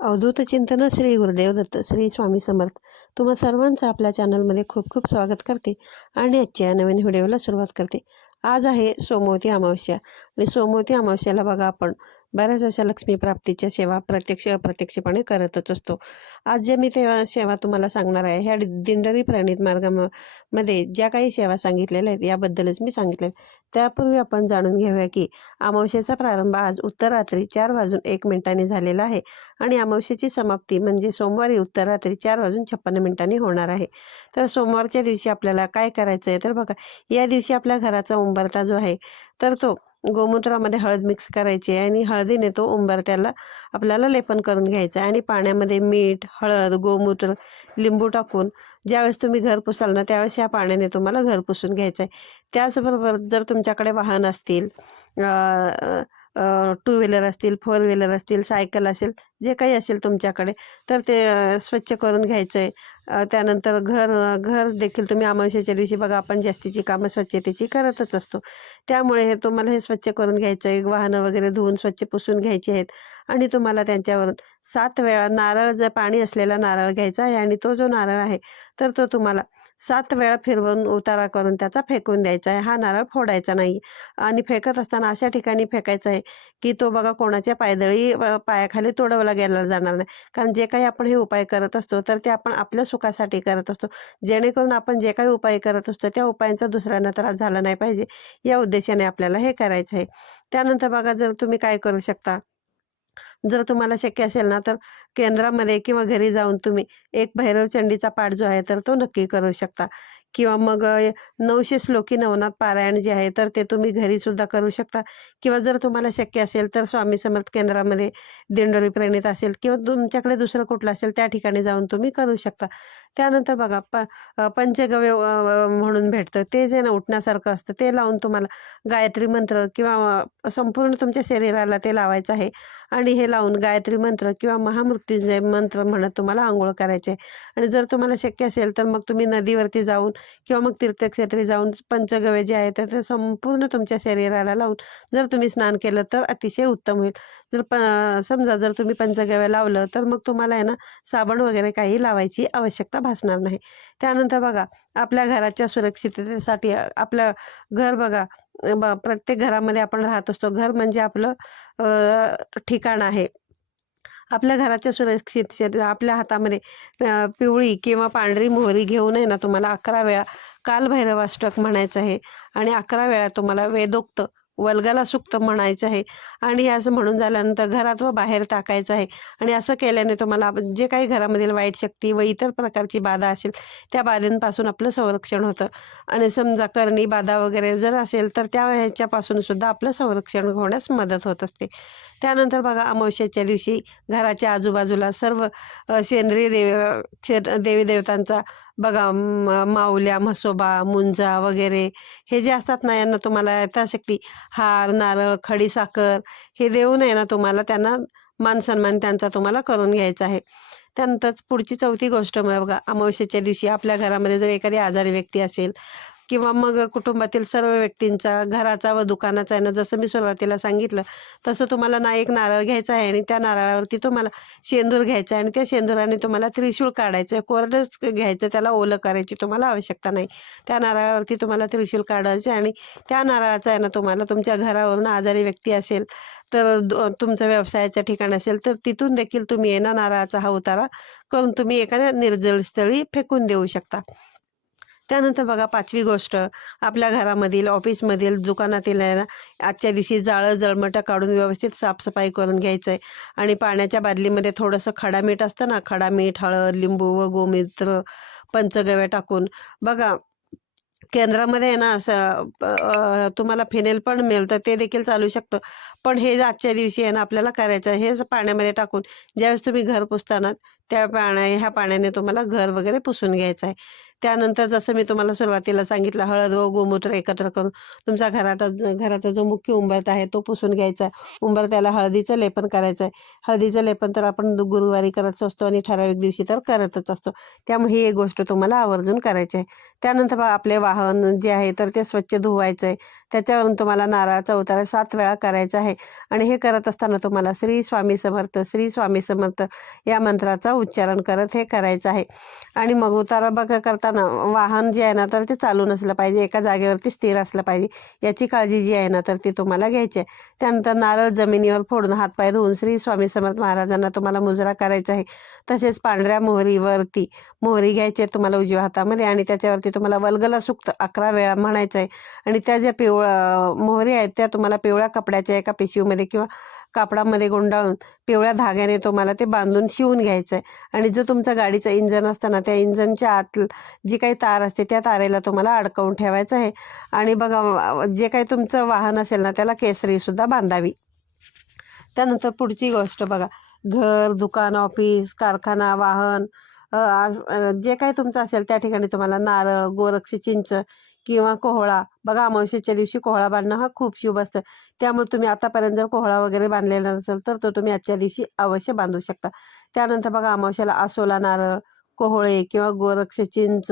अवधूत चिंतन श्री गुरुदेव दत्त श्री स्वामी समर्थ. तुम्हा सर्वांचं आपल्या चॅनलमध्ये खूप खूप स्वागत करते आणि आजच्या नवीन व्हिडिओला सुरुवात करते. आज आहे सोमवती अमावस्या आणि सोमवती अमावस्याला बघा आपण बऱ्याच अशा लक्ष्मी प्राप्तीच्या सेवा प्रत्यक्ष अप्रत्यक्षपणे करतच असतो. आज जे मी तेव्हा सेवा तुम्हाला सांगणार आहे ह्या दिंडोरी प्रणित मार्गामध्ये ज्या काही सेवा सांगितलेल्या आहेत याबद्दलच मी सांगितले. त्यापूर्वी आपण जाणून घेऊया की अमावस्येचा प्रारंभ आज उत्तरात्री 4:01 झालेला आहे आणि अमावस्येची समाप्ती म्हणजे सोमवारी उत्तरात्री 4:56 होणार आहे. तर सोमवारच्या दिवशी आपल्याला काय करायचं आहे तर बघा, या दिवशी आपल्या घराचा उंबरठा जो आहे तर तो गोमूत्रामध्ये हळद मिक्स करायची आहे आणि हळदीने तो उंबरठ्याला आपल्याला लेपन करून घ्यायचं आहे आणि पाण्यामध्ये मीठ, हळद, गोमूत्र, लिंबू टाकून ज्यावेळेस तुम्ही घर पुसाल ना त्यावेळेस या पाण्याने तुम्हाला घर पुसून घ्यायचं आहे. त्याचबरोबर जर तुमच्याकडे वाहन असतील, टू व्हीलर असतील, फोर व्हीलर असतील, सायकल असेल, जे काही असेल तुमच्याकडे तर ते स्वच्छ करून घ्यायचं आहे. त्यानंतर घर घर देखील तुम्ही अमावस्येच्या दिवशी बघा आपण जास्तीची कामं स्वच्छतेची करतच असतो. त्यामुळे तुम्हाला हे स्वच्छ करून घ्यायचं आहे. वाहनं वगैरे धुवून स्वच्छ पुसून घ्यायची आहेत आणि तुम्हाला त्यांच्यावरून 7 वेळा नारळ, जर पाणी असलेला नारळ घ्यायचा आहे आणि तो जो नारळ आहे तर तो तुम्हाला 7 वेळा फिरवून उतारा करून त्याचा फेकून द्यायचा आहे. हा नारळ फोडायचा नाही आणि फेकत असताना अशा ठिकाणी फेकायचा आहे की तो बघा कोणाच्या पायदळी पायाखाली तोडवला गेला जाणार नाही. कारण जे काही आपण हे उपाय करत असतो तर ते आपण आपल्या सुखासाठी करत असतो. जेणेकरून आपण जे काही उपाय करत असतो त्या उपायांचा दुसऱ्यांना त्रास झाला नाही पाहिजे या उद्देशाने आपल्याला हे करायचं आहे. त्यानंतर बघा, जर तुम्ही काय करू शकता, जर तुम्हाला शक्य असेल ना तर केंद्रामध्ये किंवा घरी जाऊन तुम्ही एक भैरवचंडीचा पाठ जो आहे तर तो नक्की करू शकता. किंवा मग 900 श्लोकी नवनाथ पारायण जे आहे तर ते तुम्ही घरी सुद्धा करू शकता. किंवा जर तुम्हाला शक्य असेल तर स्वामी समर्थ केंद्रामध्ये दिंडोरी प्रणित असेल किंवा तुमच्याकडे दुसरं कुठलं असेल त्या ठिकाणी जाऊन तुम्ही करू शकता. त्यानंतर बघा पंचगव्य म्हणून भेटतं, ते जे ना उठण्यासारखं असतं ते लावून तुम्हाला गायत्री मंत्र किंवा संपूर्ण तुमच्या शरीराला ते लावायचं आहे आणि हे लावून गायत्री मंत्र किंवा महामृत्युंजय मंत्र म्हणत तुम्हाला आंघोळ करायचे. आणि जर तुम्हाला शक्य असेल तर मग तुम्ही नदीवरती जाऊन किंवा मग तीर्थक्षेत्री जाऊन पंचगव्य जे आहे तर ते संपूर्ण तुमच्या शरीराला लावून जर तुम्ही स्नान केलं तर अतिशय उत्तम होईल. जर समजा जर तुम्ही पंचगव्य लावलं तर मग तुम्हाला आहे ना साबण वगैरे काही लावायची आवश्यकता भासणार नाही. त्यानंतर बघा, आपल्या घराच्या सुरक्षिततेसाठी आपलं घर बघा, प्रत्येक घरामध्ये आपण राहत असतो. घर म्हणजे आपलं ठिकाण आहे. आपल्या घराच्या सुरक्षिततेसाठी आपल्या हातामध्ये पिवळी किंवा पांढरी मोहरी घेऊन आहे ना तुम्हाला 11 वेळा कालभैरवाष्टक म्हणायचं आहे आणि 11 वेळा तुम्हाला वेदोक्त वल्गला सुक्त म्हणायचं आहे. आणि हे असं म्हणून झाल्यानंतर घरात व बाहेर टाकायचं आहे. आणि असं केल्याने तुम्हाला जे काही घरामधील वाईट शक्ती व इतर प्रकारची बाधा असेल त्या बाधेंपासून आपलं संरक्षण होतं. आणि समजा करणी बाधा वगैरे जर असेल तर त्या ह्याच्यापासून सुद्धा आपलं संरक्षण होण्यास मदत होत असते. त्यानंतर बघा, अमावस्येच्या दिवशी घराच्या आजूबाजूला सर्व सेंद्रिय देवी देवतांचा बघा माऊल्या, म्हसोबा, मुंजा वगैरे हे जे असतात ना यांना तुम्हाला यथाशक्ती हार, नारळ, खडीसाखर हे देऊन आहे ना तुम्हाला त्यांना मान सन्मान त्यांचा तुम्हाला करून घ्यायचा आहे. त्यानंतर पुढची चौथी गोष्ट म्हणजे बघा, अमावस्येच्या दिवशी आपल्या घरामध्ये जर एखादी आजारी व्यक्ती असेल किंवा मग कुटुंबातील सर्व व्यक्तींचा घराचा व दुकानाचा आहे ना, जसं मी सुरुवातीला सांगितलं तसं तुम्हाला ना एक नारळ घ्यायचा आहे आणि त्या नारळावरती तुम्हाला शेंदूर घ्यायचा आहे आणि त्या शेंदुराने तुम्हाला त्रिशूळ काढायचं आहे. कोरडंच घ्यायचं, त्याला ओलं करायची तुम्हाला आवश्यकता नाही. त्या नारळावरती तुम्हाला त्रिशूळ काढायचं आणि त्या नारळाचा आहे ना तुम्हाला तुमच्या घरावरून आजारी व्यक्ती असेल तर तुमचं व्यवसायाच्या ठिकाण असेल तर तिथून देखील तुम्ही आहे ना नारळाचा हा उतारा करून तुम्ही एखाद्या निर्जल स्थळी फेकून देऊ शकता. त्यानंतर बघा, पाचवी गोष्ट, आपल्या घरामधील, ऑफिसमधील, दुकानातील आहे ना आजच्या दिवशी जाळं जळमटं काढून व्यवस्थित साफसफाई करून घ्यायचं आहे. आणि पाण्याच्या बादलीमध्ये थोडंसं खडा मीठ असतं ना, खडा मीठ, हळद, लिंबू व गोमूत्र, पंचगव्य टाकून बघा केंद्रामध्ये आहे ना असं तुम्हाला फिनेल पण मिळतं, ते देखील चालू शकतं. पण हे जे आजच्या दिवशी आहे ना आपल्याला करायचं आहे, हेच पाण्यामध्ये टाकून ज्यावेळेस तुम्ही घर पुसताना त्या ह्या पाण्याने तुम्हाला घर वगैरे पुसून घ्यायचं आहे. त्यानंतर जसं मी तुम्हाला सुरुवातीला सांगितलं, हळद व गोमूत्र एकत्र करून तुमचा घराचा जो मुख्य उंबरठा आहे तो पुसून घ्यायचा आहे. उंबरठ्याला हळदीचं लेपन करायचं आहे. हळदीचं लेपन तर आपण गुरुवारी करत असतो आणि ठराविक दिवशी तर करतच असतो. त्यामुळे ही एक गोष्ट तुम्हाला आवर्जून करायची आहे. त्यानंतर आपले वाहन जे आहे तर ते स्वच्छ धुवायचं आहे. त्याच्यावरून तुम्हाला नारळाचा उतारा 7 वेळा करायचा आहे. आणि हे करत असताना तुम्हाला श्री स्वामी समर्थ, श्री स्वामी समर्थ या मंत्राचा उच्चारण करत हे करायचं आहे. आणि मग उतारा बघा करताना वाहन जे आहे ना तर ते चालू नसलं पाहिजे, एका जागेवरती स्थिर असलं पाहिजे, याची काळजी जी आहे ना तर ती तुम्हाला घ्यायची आहे. त्यानंतर नारळ जमिनीवर फोडून हातपाय धुवून श्री स्वामी समर्थ महाराजांना तुम्हाला मुजरा करायचा आहे. तसेच पांढऱ्या मोहरीवरती मोहरी घ्यायची आहे तुम्हाला उजव्या हातामध्ये, आणि त्याच्यावरती तुम्हाला वल्गला सूक्त 11 वेळा म्हणायचं आहे. आणि त्या ज्या मोहरी आहेत त्या तुम्हाला पिवळ्या कपड्याच्या एका पिशवीमध्ये किंवा कापडामध्ये गुंडाळून पिवळ्या धाग्याने तुम्हाला ते बांधून शिवून घ्यायचं आहे. आणि जो तुमचा गाडीचं इंजन असतं ना त्या इंजनच्या आत जी काही तार असते त्या तारेला तुम्हाला अडकवून ठेवायचं आहे. आणि बघा जे काही तुमचं वाहन असेल ना त्याला केसरीसुद्धा बांधावी. त्यानंतर पुढची गोष्ट बघा, घर, दुकान, ऑफिस, कारखाना, वाहन जे काही तुमचं असेल त्या ठिकाणी तुम्हाला नारळ, गोरक्ष, चिंच किंवा कोहळा, बघा अमावस्येच्या दिवशी कोहळा बांधणं हा खूप शुभ असतं. त्यामुळे तुम्ही आतापर्यंत जर कोहळा वगैरे बांधलेला नसेल तर तो तुम्ही आजच्या दिवशी अवश्य बांधू शकता. त्यानंतर बघा अमावस्येला आसोला नारळ, कोहळे किंवा गोरक्ष, चिंच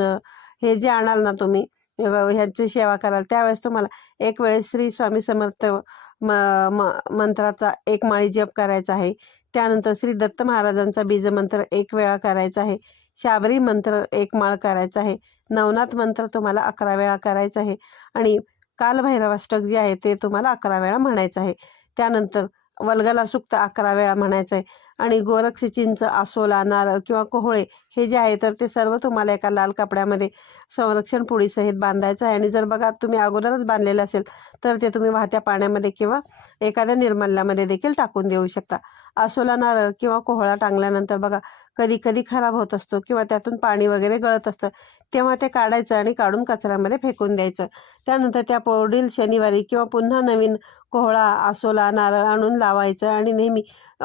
हे जे आणाल ना तुम्ही ह्यांची सेवा कराल त्यावेळेस तुम्हाला एक वेळेस श्री स्वामी समर्थ मंत्राचा 1 माळी जप करायचा आहे. त्यानंतर श्री दत्त महाराजांचा बीजमंत्र 1 वेळा करायचा आहे. शाबरी मंत्र 1 माळ करायचा आहे. नवनाथ मंत्र तुम्हाला 11 वेळा करायचा आहे. आणि कालभैरवाष्टक जे आहे ते तुम्हाला 11 वेळा म्हणायचं आहे. त्यानंतर वल्गला सूक्त 11 वेळा म्हणायचं आहे. आणि गोरक्ष, चिंच, आसोला, नारळ किंवा कोहळे हे जे आहे तर ते सर्व तुम्हाला एका लाल कपड्यामध्ये संरक्षण पुडीसहित बांधायचं आहे. आणि जर बघा तुम्ही अगोदरच बांधलेलं असेल तर ते तुम्ही वाहत्या पाण्यामध्ये किंवा एखाद्या निर्मल्यामध्ये देखील टाकून देऊ शकता. आसोला नारळ किंवा कोहळा टांगल्यानंतर बघा कधी कधी खराब होत असतो किंवा त्यातून पाणी वगैरे गळत असतं, तेव्हा ते काढायचं आणि काढून कचऱ्यामध्ये फेकून द्यायचं. त्यानंतर त्या पुढील शनिवारी किंवा पुन्हा नवीन कोहळा, आसोला, नारळ आणून लावायचं. आणि नेहमी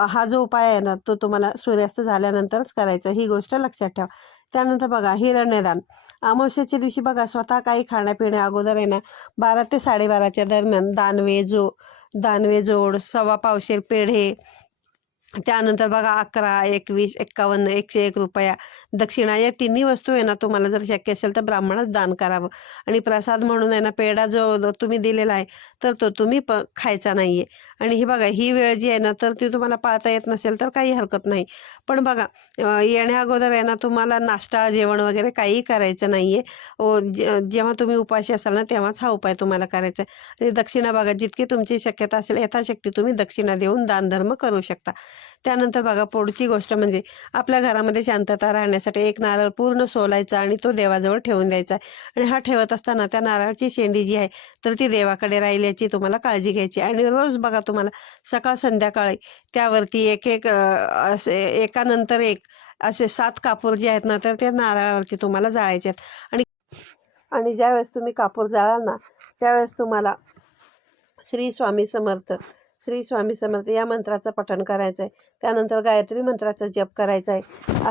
हा जो उपाय आहे ना तो तुम्हाला सूर्यास्त झाल्यानंतरच करायचा, ही गोष्ट लक्षात ठेवा. त्यानंतर बघा हिरण्यदान. अमावस्येच्या दिवशी बघा स्वतः काही खाण्यापिण्या अगोदर आहे ना 12 ते 12:30च्या दरम्यान दानवे जोड, सव्वा पावशेर पेढे, त्यानंतर बघा 11, 21, 51, 101 रुपया दक्षिणा या तिन्ही वस्तू आहे ना तुम्हाला जर शक्य असेल तर ब्राह्मणच दान करावं. आणि प्रसाद म्हणून आहे ना पेढा जो तुम्ही दिलेला आहे तर तो तुम्ही खायचा नाहीये. आणि ही बघा ही वेळ जी आहे ना तर ती तुम्हाला पाळता येत नसेल तर काही हरकत नाही. पण बघा येण्या अगोदर आहे ना तुम्हाला नाश्ता, जेवण वगैरे काहीही करायचं नाहीये. जेव्हा तुम्ही उपाशी असाल ना तेव्हाच हा उपाय तुम्हाला करायचा आहे. आणि दक्षिणा बघा जितकी तुमची शक्यता असेल यथाशक्ती तुम्ही दक्षिणा देऊन दानधर्म करू शकता. त्यानंतर बघा पुढची गोष्ट म्हणजे आपल्या घरामध्ये शांतता राहण्यासाठी 1 नारळ पूर्ण सोलायचा आणि तो देवाजवळ ठेवून द्यायचा. आणि हा ठेवत असताना त्या नारळाची शेंडी जी आहे तर ती देवाकडे राहील याची तुम्हाला काळजी घ्यायची. आणि रोज बघा तुम्हाला सकाळ संध्याकाळी त्यावरती एक असे एकानंतर एक असे 7 कापूर जे आहेत ना तर त्या नारळावरती तुम्हाला जाळायचे आहेत. आणि ज्यावेळेस तुम्ही कापूर जाळाल ना त्यावेळेस तुम्हाला श्री स्वामी समर्थ, श्री स्वामी समर्थ या मंत्राचं पठण करायचं आहे. त्यानंतर गायत्री मंत्राचा जप करायचा आहे.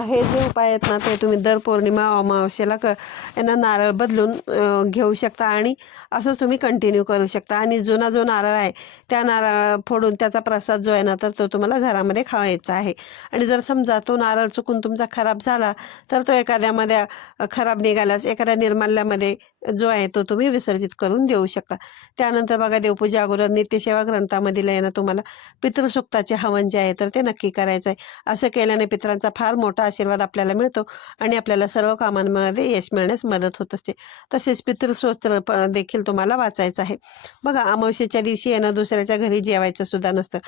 हे जे उपाय आहेत ना ते तुम्ही दर पौर्णिमा अमावस्येला यांना नारळ बदलून घेऊ शकता आणि असंच तुम्ही कंटिन्यू करू शकता. आणि जुना जो नारळ आहे त्या नारळ फोडून त्याचा प्रसाद जो आहे ना तर तो तुम्हाला घरामध्ये खावायचा आहे. आणि जर समजा तो नारळ चुकून तुमचा खराब झाला तर तो एखाद्यामध्ये खराब निघाल्यास एखाद्या निर्माल्यामध्ये जो आहे तो तुम्ही विसर्जित करून देऊ शकता. त्यानंतर बघा देवपूजा अगोदर नित्यसेवा ग्रंथामधील आहे ना तुम्हाला पितृसूक्ताचे हवन जे आहे तर ते नक्की करायचं आहे. असं केल्याने पितरांचा फार मोठा आशीर्वाद आपल्याला मिळतो आणि आपल्याला सर्व कामांमध्ये यश मिळण्यास मदत होत असते. तसेच पितृस्तोत्र देखील तुम्हाला वाचायचं आहे. बघा अमावस्येच्या दिवशी आहे ना दुसऱ्याच्या घरी जेवायचं सुद्धा नसतं,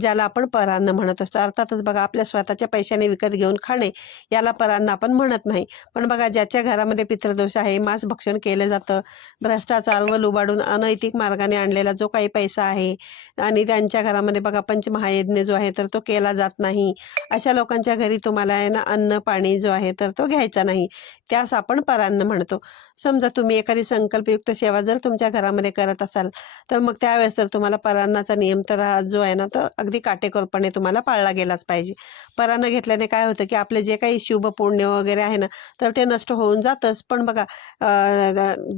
ज्याला आपण परान्न म्हणत असतो. अर्थातच बघा आपल्या स्वतःच्या पैशाने विकत घेऊन खाणे याला परान्न आपण म्हणत नाही. पण बघा ज्याच्या घरामध्ये पितृदोष आहे, मांस भक्षण केलं जातं, भ्रष्टाचार व लुबाडून अनैतिक मार्गाने आणलेला जो काही पैसा आहे आणि त्यांच्या घरामध्ये बघा पंचमहायज्ञ जो आहे तर तो केला जात नाही, अशा लोकांच्या घरी तुम्हाला आहे ना अन्न पाणी जो आहे तर तो घ्यायचा नाही, त्यास आपण परान्न म्हणतो. समजा तुम्ही एखादी संकल्पयुक्त सेवा जर तुमच्या घरामध्ये करत असाल तर मग त्यावेळेस तर तुम्हाला परान्नाचा नियम तर जो आहे ना तो अगदी काटेकोरपणे तुम्हाला पाळला गेलाच पाहिजे. परान्न घेतल्याने काय होतं की आपले जे काही शुभ पुण्य वगैरे आहे ना तर ते नष्ट होऊन जातंच. पण बघा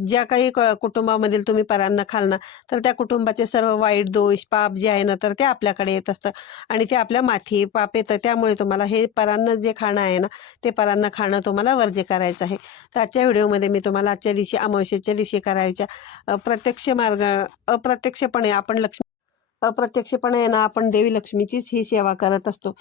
ज्या काही कुटुंबामधील तुम्ही परान्न खाल ना तर त्या कुटुंबाचे सर्व वाईट दोष पाप पाप जे आहे ना तर ते आपल्याकडे येत असतं आणि ते आपल्या माथी पाप येतं. त्यामुळे तुम्हाला हे परान्न जे खाणं आहे ना ते परान्न खाणं तुम्हाला वर्ज्य करायचं आहे. तर आजच्या व्हिडिओमध्ये मी तुम्हाला आजच्या दिवशी अमावस्येच्या दिवशी करायच्या प्रत्यक्ष मार्ग अप्रत्यक्षपणे अप्रत्यक्षपणे आहे ना आपण देवी लक्ष्मीचीच ही सेवा करत असतो.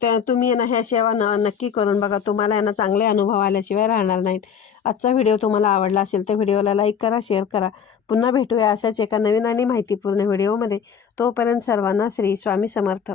त्या तुम्ही आहे ना ह्या सेवा नक्की करून बघा. तुम्हाला आहे ना चांगले अनुभव आल्याशिवाय राहणार नाहीत. आजचा व्हिडिओ तुम्हाला आवडला असेल तर व्हिडिओला लाईक करा, शेअर करा. पुन्हा भेटूया अशाच एका नवीन आणि माहितीपूर्ण व्हिडिओमध्ये. तोपर्यंत सर्वांना श्री स्वामी समर्थ.